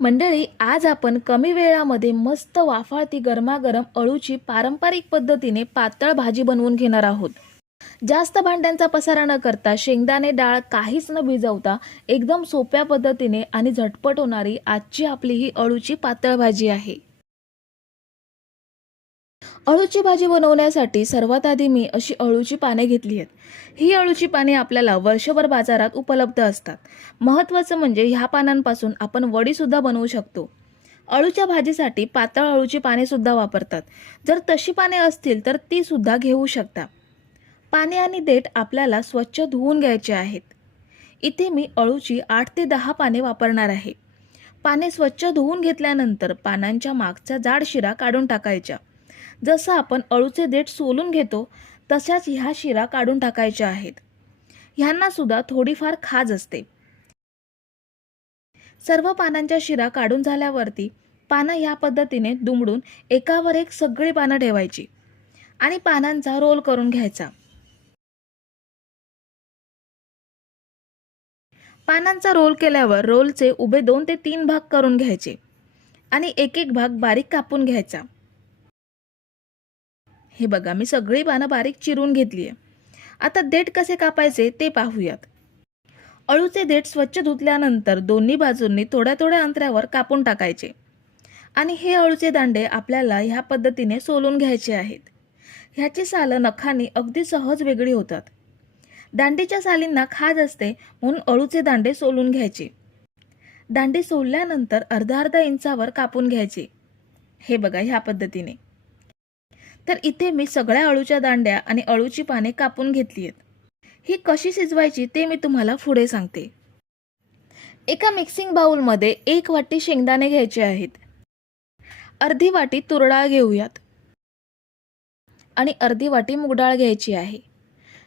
मंडळी आज आपण कमी वेळामध्ये मस्त वाफाळती गरमागरम अळूची पारंपरिक पद्धतीने पातळ भाजी बनवून घेणार आहोत. जास्त भांड्यांचा पसारा न करता शेंगदाणे डाळ काहीच न भिजवता एकदम सोप्या पद्धतीने आणि झटपट होणारी आजची आपली ही अळूची पातळ भाजी आहे. अळूची भाजी बनवण्यासाठी सर्वात आधी मी अशी अळूची पाने घेतली आहेत. ही अळूची पाने आपल्याला वर्षभर बाजारात उपलब्ध असतात. महत्त्वाचं म्हणजे ह्या पानांपासून आपण वडीसुद्धा बनवू शकतो. अळूच्या भाजीसाठी पातळ अळूची पानेसुद्धा वापरतात. जर तशी पाने असतील तर ती सुद्धा घेऊ शकता. पाने आणि देठ आपल्याला स्वच्छ धुवून घ्यायचे आहेत. इथे मी अळूची आठ ते दहा पाने वापरणार आहे. पाने स्वच्छ धुवून घेतल्यानंतर पानांच्या मागचा जाड शिरा काढून टाकायच्या. जसं आपण अळूचे देठ सोलून घेतो तशाच ह्या शिरा काढून टाकायच्या आहेत. ह्यांना सुद्धा थोडीफार खाज असते. सर्व पानांच्या शिरा काढून झाल्यावरती पानं ह्या पद्धतीने दुमडून एकावर एक सगळी पानं ठेवायची आणि पानांचा रोल करून घ्यायचा. पानांचा रोल केल्यावर रोलचे उभे दोन ते तीन भाग करून घ्यायचे आणि एक एक भाग बारीक कापून घ्यायचा. हे बघा मी सगळी पानं बारीक चिरून घेतली आहे आता देठ कसे कापायचे ते पाहूयात. अळूचे देठ स्वच्छ धुतल्यानंतर दोन्ही बाजूंनी थोड्या थोड्या अंतरावर कापून टाकायचे. आणि हे अळूचे दांडे आपल्याला ह्या पद्धतीने सोलून घ्यायचे आहेत. ह्याची सालं नखांनी अगदी सहज वेगळी होतात. दांडीच्या सालींना खाज असते म्हणून अळूचे दांडे सोलून घ्यायचे. दांडे सोलल्यानंतर अर्धा अर्धा इंचावर कापून घ्यायचे. हे बघा ह्या पद्धतीने. तर इथे मी सगळ्या अळूच्या दांड्या आणि अळूची पाने कापून घेतली आहेत. ही कशी शिजवायची ते मी तुम्हाला पुढे सांगते. एका मिक्सिंग बाउलमध्ये एक वाटी शेंगदाणे घ्यायचे आहेत. अर्धी वाटी तुरडाळ घेऊयात. आणि अर्धी वाटी मुगडाळ घ्यायची आहे.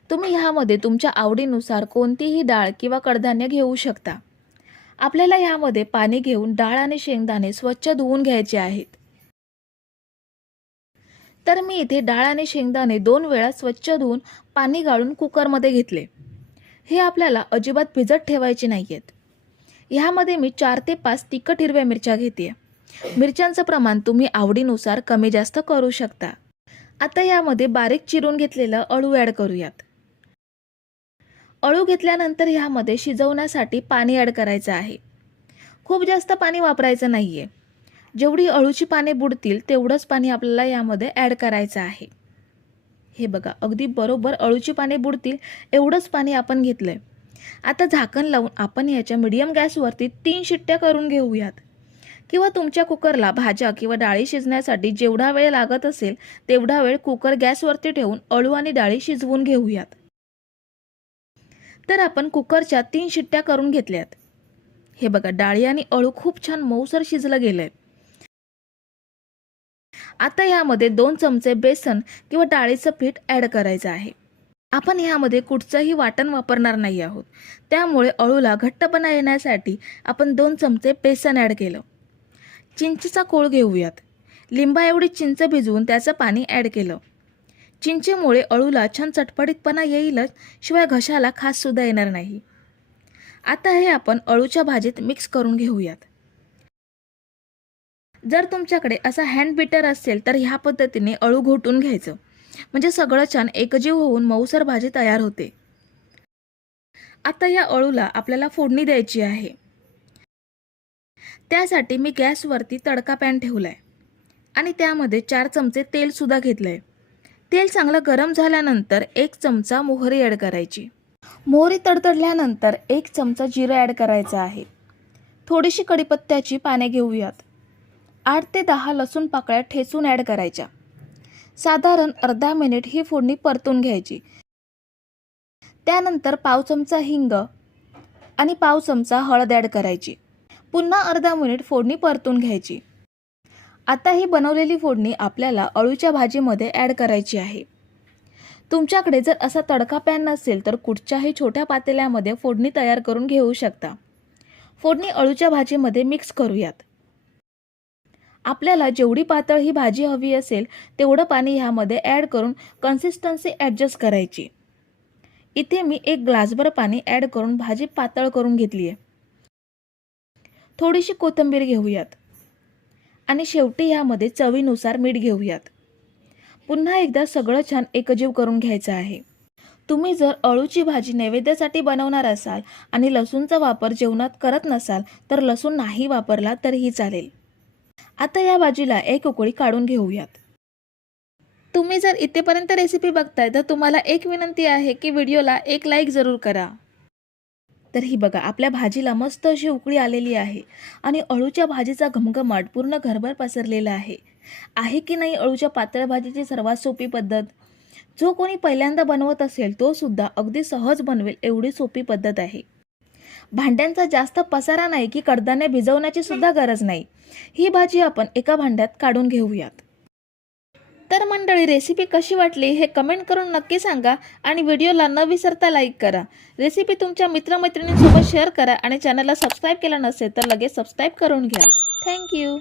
तुम्ही ह्यामध्ये तुमच्या आवडीनुसार कोणतीही डाळ किंवा कडधान्य घेऊ शकता. आपल्याला ह्यामध्ये पाणी घेऊन डाळ आणि शेंगदाणे स्वच्छ धुवून घ्यायचे आहेत. तर मी इथे डाळ आणि शेंगदाणे दोन वेळा स्वच्छ धुवून पाणी गाळून कुकरमध्ये घेतले. हे आपल्याला अजिबात भिजत ठेवायचे नाही आहेत ह्यामध्ये मी चार ते पाच तिखट हिरव्या मिरच्या घेते मिरच्यांचं प्रमाण तुम्ही आवडीनुसार कमी जास्त करू शकता. आता यामध्ये बारीक चिरून घेतलेलं अळू ॲड करूयात. अळू घेतल्यानंतर ह्यामध्ये शिजवण्यासाठी पाणी ॲड करायचं आहे. खूप जास्त पाणी वापरायचं नाही आहे जेवढी अळूची पाने बुडतील तेवढंच पाणी आपल्याला यामध्ये ॲड करायचं आहे. हे बघा अगदी बरोबर अळूची पाने बुडतील एवढंच पाणी आपण घेतलं आहे आता झाकण लावून आपण याच्या मीडियम गॅसवरती तीन शिट्ट्या करून घेऊयात. किंवा तुमच्या कुकरला भाज्या किंवा डाळी शिजण्यासाठी जेवढा वेळ लागत असेल तेवढा वेळ कुकर गॅसवरती ठेवून अळू आणि डाळी शिजवून घेऊयात. तर आपण कुकरच्या तीन शिट्ट्या करून घेतल्यात. हे बघा डाळी आणि अळू खूप छान मऊसर शिजलं गेलं आहे आता यामध्ये दोन चमचे बेसन किंवा डाळीचं पीठ ॲड करायचं आहे. आपण ह्यामध्ये कुठचंही वाटण वापरणार नाही आहोत. त्यामुळे अळूला घट्टपणा येण्यासाठी आपण दोन चमचे बेसन ॲड केलं. चिंचेचा कोळ घेऊयात. लिंबा एवढी चिंच भिजवून त्याचं पाणी ॲड केलं. चिंचेमुळे अळूला छान चटपटीतपणा येईलच शिवाय घशाला खाससुद्धा येणार नाही. आता हे आपण अळूच्या भाजीत मिक्स करून घेऊयात. जर तुमच्याकडे असा हँड बिटर असेल तर ह्या पद्धतीने अळू घोटून घ्यायचं. म्हणजे सगळं छान एकजीव होऊन मऊसर भाजी तयार होते. आता या अळूला आपल्याला फोडणी द्यायची आहे. त्यासाठी मी गॅसवरती तडका पॅन ठेवलाय. आणि त्यामध्ये चार चमचे तेलसुद्धा घेतलं घेतलंय. तेल चांगलं गरम झाल्यानंतर एक चमचा मोहरी ॲड करायची. मोहरी तडतडल्यानंतर एक चमचा जिरं ॲड करायचा आहे. थोडीशी कडीपत्त्याची पाने घेऊयात. आठ ते दहा लसूण पाकळ्या ठेचून ॲड करायच्या. साधारण अर्धा मिनिट ही फोडणी परतून घ्यायची. त्यानंतर पाव चमचा हिंग आणि पाव चमचा हळद ॲड करायची. पुन्हा अर्धा मिनिट फोडणी परतून घ्यायची. आता ही बनवलेली फोडणी आपल्याला अळूच्या भाजीमध्ये ॲड करायची आहे. तुमच्याकडे जर असा तडका पॅन नसेल तर कुठच्याही छोट्या पातेल्यामध्ये फोडणी तयार करून घेऊ शकता. फोडणी अळूच्या भाजीमध्ये मिक्स करूयात. आपल्याला जेवढी पातळ ही भाजी हवी असेल तेवढं पाणी ह्यामध्ये ॲड करून कन्सिस्टन्सी ॲडजस्ट करायची. इथे मी एक ग्लासभर पाणी ॲड करून भाजी पातळ करून घेतली आहे. थोडीशी कोथिंबीर घेऊयात. आणि शेवटी ह्यामध्ये चवीनुसार मीठ घेऊयात. पुन्हा एकदा सगळं छान एकजीव करून घ्यायचं आहे. तुम्ही जर अळूची भाजी नैवेद्यासाठी बनवणार असाल आणि लसूणचा वापर जेवणात करत नसाल तर लसूण नाही वापरला तरीही चालेल. आता या भाजीला एक उकळी काढून घेऊयात. तुम्ही जर इथेपर्यंत रेसिपी बघताय तर तुम्हाला एक विनंती आहे की व्हिडिओला एक लाईक जरूर करा. तर ही बघा आपल्या भाजीला मस्त अशी उकळी आलेली आहे आणि अळूच्या भाजीचा घमघमाट पूर्ण घरभर पसरलेला आहे. आहे की नाही अळूच्या पातळ भाजीची सर्वात सोपी पद्धत? जो कोणी पहिल्यांदा बनवत असेल तो सुद्धा अगदी सहज बनवेल एवढी सोपी पद्धत आहे. भांड्यांचा जास्त पसारा नाही की कडधान्य भिजवण्याची सुद्धा गरज नाही. ही भाजी आपण एका भांड्यात काढून घेऊयात. तर मंडळी रेसिपी कशी वाटली हे कमेंट करून नक्की सांगा आणि व्हिडिओला न विसरता लाईक करा. रेसिपी तुमच्या मित्रमैत्रिणींसोबत शेअर करा आणि चॅनलला सबस्क्राईब केला नसेल तर लगेच सबस्क्राईब करून घ्या. थँक्यू